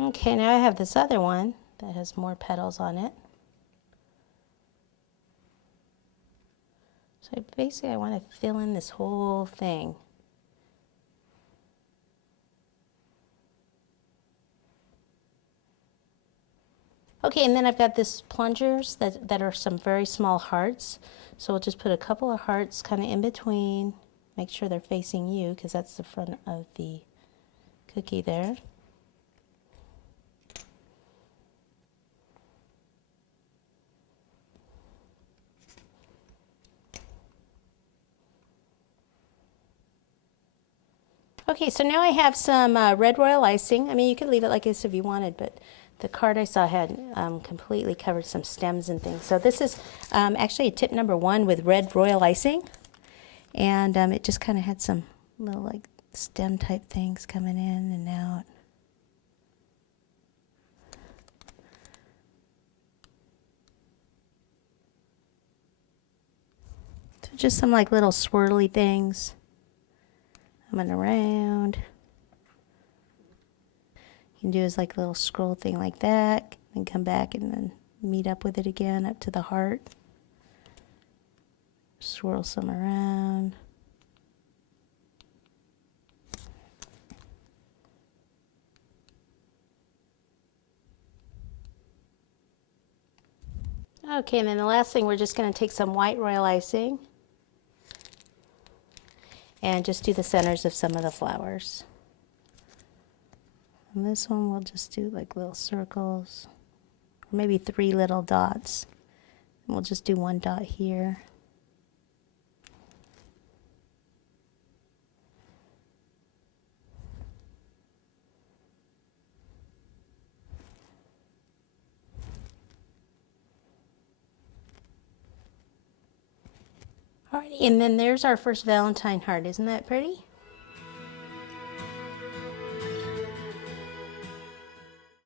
Okay, now I have this other one that has more petals on it. So basically I want to fill in this whole thing. Okay, and then I've got this plungers that are some very small hearts. So we'll just put a couple of hearts kind of in between. Make sure they're facing you because that's the front of the cookie there. Okay, so now I have some red royal icing. I mean, you could leave it like this if you wanted, but the card I saw had completely covered some stems and things. So this is actually tip number 1 with red royal icing. And it just kind of had some little like stem type things coming in and out. So just some like little swirly things coming around. You can do is like a little scroll thing like that, and come back and then meet up with it again up to the heart. Swirl some around. Okay, and then the last thing, we're just going to take some white royal icing and just do the centers of some of the flowers. And this one we'll just do like little circles, or maybe 3 little dots. And we'll just do 1 dot here. Alrighty, and then there's our first Valentine heart. Isn't that pretty?